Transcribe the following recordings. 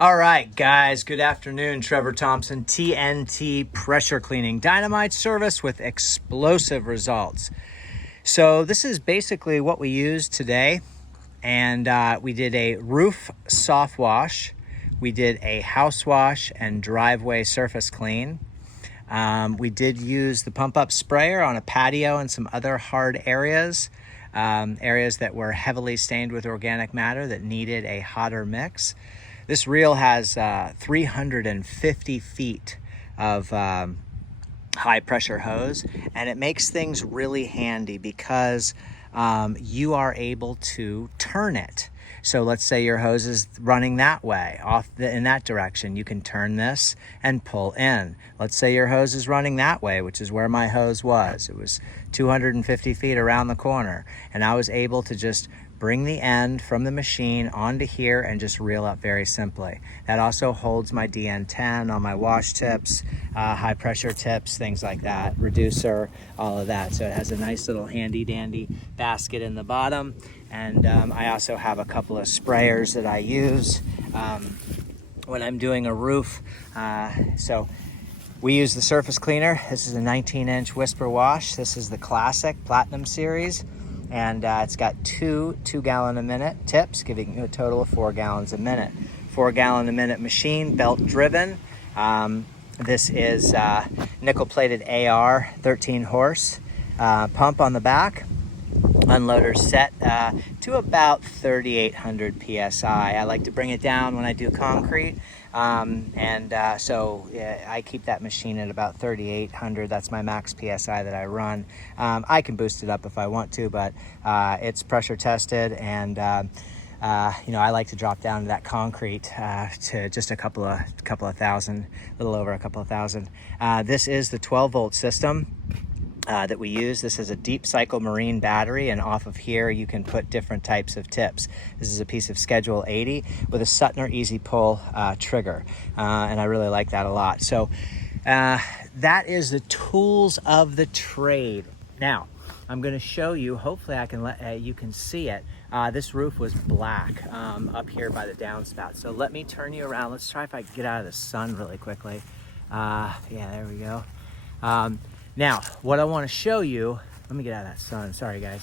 All right, guys, good afternoon. Trevor Thompson, TNT Pressure Cleaning, dynamite service with explosive results. So this is basically what we used today. And we did a roof soft wash. We did a house wash and driveway surface clean. We did use the pump up sprayer on a patio and some other hard areas. Areas that were heavily stained with organic matter that needed a hotter mix. This reel has 350 feet of high pressure hose, and it makes things really handy because you are able to turn it. So let's say your hose is running that way, in that direction. You can turn this and pull in. Let's say your hose is running that way, which is where my hose was. It was 250 feet around the corner, and I was able to just bring the end from the machine onto here and just reel up very simply. That also holds my DN10 on my wash tips, high pressure tips, things like that, reducer, all of that. So it has a nice little handy dandy basket in the bottom. And I also have a couple of sprayers that I use when I'm doing a roof. So we use the surface cleaner. This is a 19-inch Whisper Wash. This is the classic Platinum series. And it's got two 2-gallon-a-minute tips, giving you a total of 4 gallons a minute. 4-gallon-a-minute machine, belt driven. This is nickel-plated AR, 13 horse. Pump on the back. Unloader set to about 3,800 PSI. I like to bring it down when I do concrete. So I keep that machine at about 3,800. That's my max PSI that I run. I can boost it up if I want to, but it's pressure tested, and I like to drop down to that concrete to just a couple of thousand, a little over a couple of thousand. This is the 12-volt system that we use. This is a deep cycle marine battery, and off of here you can put different types of tips. This is a piece of Schedule 80 with a Suttner Easy Pull trigger, and I really like that a lot. So that is the tools of the trade. Now I'm going to show you, hopefully I can let you can see it. This roof was black up here by the downspout. So let me turn you around. Let's try if I can get out of the sun really quickly. Yeah, there we go. Now, what I want to show you, let me get out of that sun, sorry guys.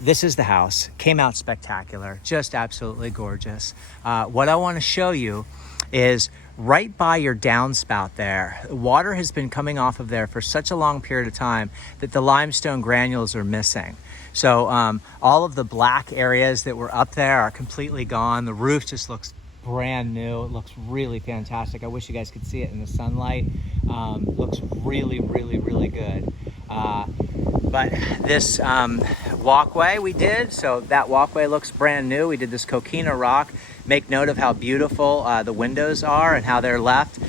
This is the house, came out spectacular, just absolutely gorgeous. What I want to show you is right by your downspout there, water has been coming off of there for such a long period of time that the limestone granules are missing. So all of the black areas that were up there are completely gone. The roof just looks brand new. It looks really fantastic. I wish you guys could see it in the sunlight. Looks really, really, really good. But this walkway we did, so that walkway looks brand new. We did this coquina rock. Make note of how beautiful the windows are and how they're left.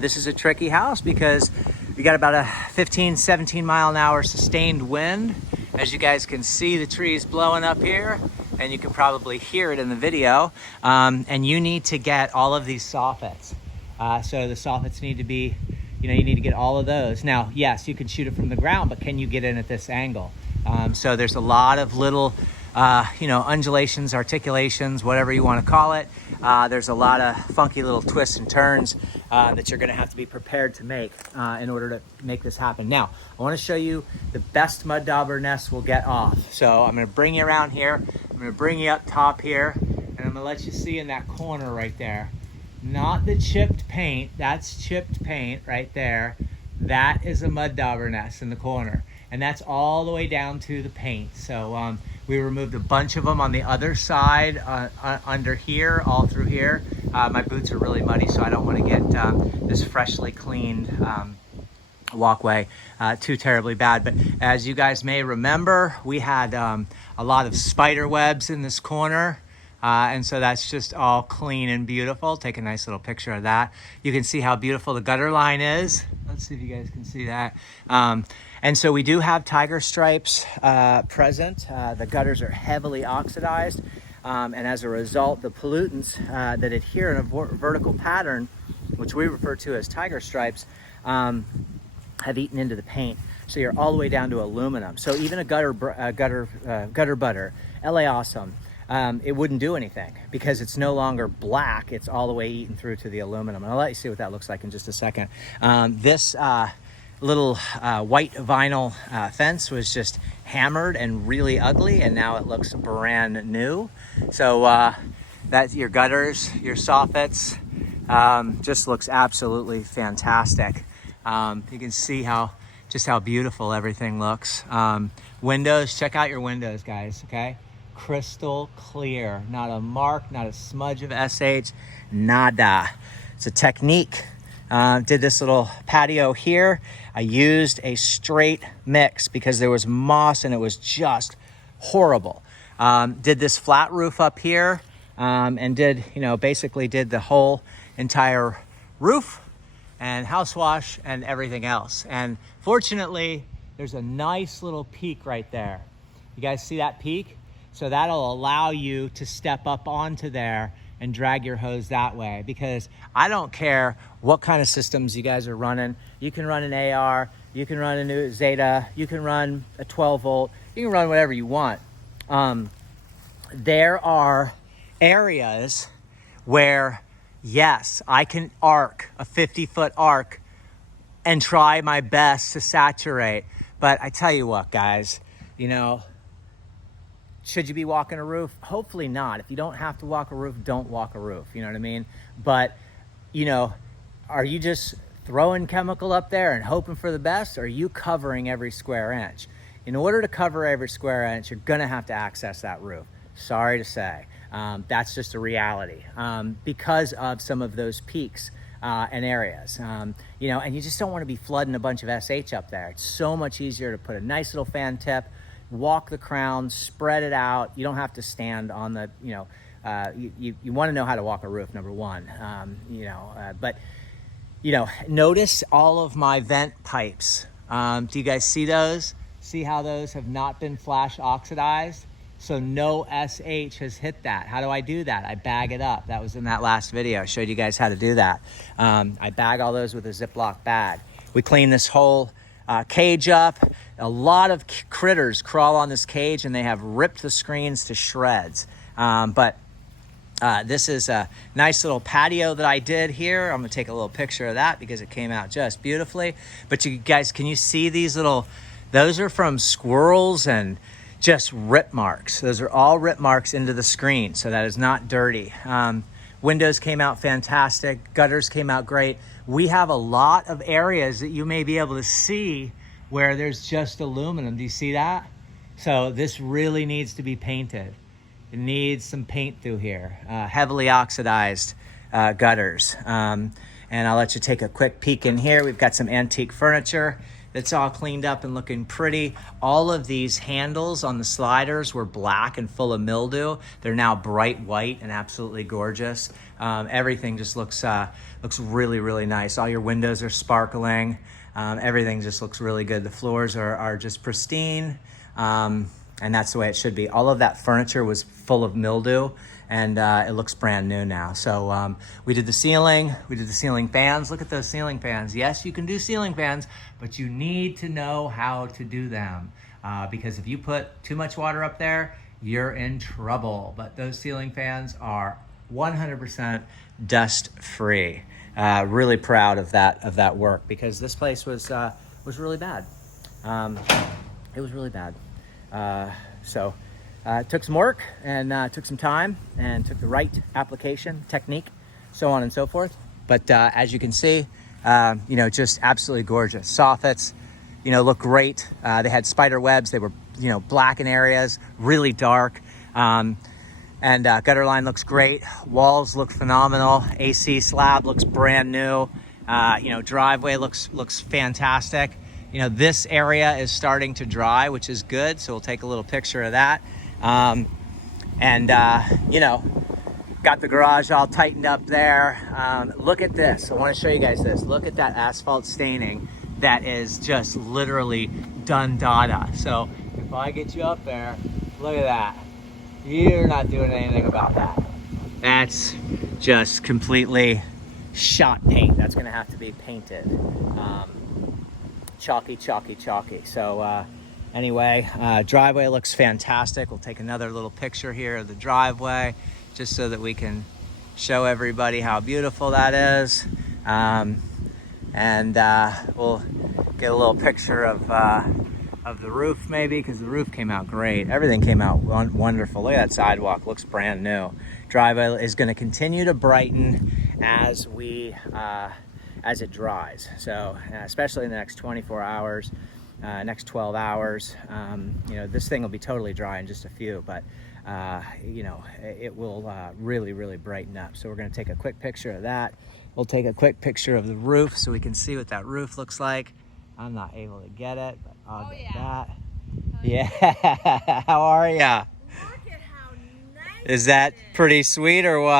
This is a tricky house because you got about a 15, 17 mile an hour sustained wind. As you guys can see, the trees blowing up here, and you can probably hear it in the video. And you need to get all of these soffits. So the soffits need to be, you need to get all of those. Now, yes, you can shoot it from the ground, but can you get in at this angle? So there's a lot of little, undulations, articulations, whatever you want to call it. There's a lot of funky little twists and turns that you're going to have to be prepared to make in order to make this happen. Now, I want to show you the best mud dauber nest we'll get off. So I'm going to bring you around here. I'm going to bring you up top here, and I'm going to let you see in that corner right there. Not the chipped paint, that's chipped paint right there. That is a mud dauber nest in the corner, and that's all the way down to the paint. So we removed a bunch of them on the other side, under here, all through here. My boots are really muddy, so I don't want to get this freshly cleaned walkway too terribly bad. But as you guys may remember, we had a lot of spider webs in this corner. And so that's just all clean and beautiful. Take a nice little picture of that. You can see how beautiful the gutter line is. Let's see if you guys can see that. And so we do have tiger stripes present. The gutters are heavily oxidized. And as a result, the pollutants that adhere in a vertical pattern, which we refer to as tiger stripes, have eaten into the paint. So you're all the way down to aluminum. So even a gutter butter, LA Awesome, it wouldn't do anything because it's no longer black. It's all the way eaten through to the aluminum. And I'll let you see what that looks like in just a second. This little white vinyl fence was just hammered and really ugly, and now it looks brand new. So that's your gutters, your soffits, just looks absolutely fantastic. You can see just how beautiful everything looks. Windows, check out your windows, guys, okay? Crystal clear, not a mark, not a smudge of SH, nada. It's a technique. Did this little patio here. I used a straight mix because there was moss and it was just horrible. Did this flat roof up here, and basically did the whole entire roof and house wash and everything else. And fortunately, there's a nice little peak right there. You guys see that peak? So that'll allow you to step up onto there and drag your hose that way, because I don't care what kind of systems you guys are running. You can run an AR, you can run a new Zeta, you can run a 12 volt, you can run whatever you want. There are areas where, yes, I can arc a 50-foot arc and try my best to saturate. But I tell you what, guys, should you be walking a roof? Hopefully not. If you don't have to walk a roof, don't walk a roof. You know what I mean? But, are you just throwing chemical up there and hoping for the best? Or are you covering every square inch? In order to cover every square inch, you're going to have to access that roof. Sorry to say. That's just a reality because of some of those peaks and areas. And you just don't want to be flooding a bunch of SH up there. It's so much easier to put a nice little fan tip, walk the crown, spread it out. You don't have to stand on the, you want to know how to walk a roof, number one. But notice all of my vent pipes. Do you guys see those? See how those have not been flash oxidized? So no SH has hit that. How do I do that? I bag it up. That was in that last video. I showed you guys how to do that. I bag all those with a Ziploc bag. We clean this whole cage up. A lot of critters crawl on this cage and they have ripped the screens to shreds. But this is a nice little patio that I did here. I'm gonna take a little picture of that because it came out just beautifully. But you guys, can you see these those are from squirrels and just rip marks. Those are all rip marks into the screen, so that is not dirty. Windows came out fantastic. Gutters came out great. We have a lot of areas that you may be able to see where there's just aluminum. Do you see that? So this really needs to be painted. It needs some paint through here. Heavily oxidized gutters. And I'll let you take a quick peek in here. We've got some antique furniture that's all cleaned up and looking pretty. All of these handles on the sliders were black and full of mildew. They're now bright white and absolutely gorgeous. Everything just looks really, really nice. All your windows are sparkling. Everything just looks really good. The floors are just pristine. And that's the way it should be. All of that furniture was full of mildew, and it looks brand new now. So we did the ceiling, we did the ceiling fans. Look at those ceiling fans. Yes, you can do ceiling fans, but you need to know how to do them because if you put too much water up there, you're in trouble. But those ceiling fans are 100% dust free. Really proud of that work because this place was really bad. It was really bad. So it took some work and took some time and took the right application, technique, so on and so forth. But as you can see, just absolutely gorgeous. Soffits, look great. They had spider webs. They were, black in areas, really dark. And gutter line looks great. Walls look phenomenal. AC slab looks brand new. Driveway looks fantastic. This area is starting to dry, which is good. So we'll take a little picture of that. Got the garage all tightened up there. Look at this. I want to show you guys this. Look at that asphalt staining. That is just literally done dada. So if I get you up there, look at that. You're not doing anything about that. That's just completely shot paint. That's going to have to be painted. Chalky. So Anyway, driveway looks fantastic. We'll take another little picture here of the driveway just so that we can show everybody how beautiful that is. And we'll get a little picture of the roof maybe, because the roof came out great. Everything came out wonderful. Look at that sidewalk, looks brand new. Driveway is going to continue to brighten as it dries. So especially in the next 24 hours, next 12 hours, you know, this thing will be totally dry in just a few, but you know, it will really brighten up. So we're going to take a quick picture of that. We'll take a quick picture of the roof so we can see what that roof looks like. I'm not able to get it, but I'll get that. Yeah. How are ya? Look at how nice Is that pretty sweet or what?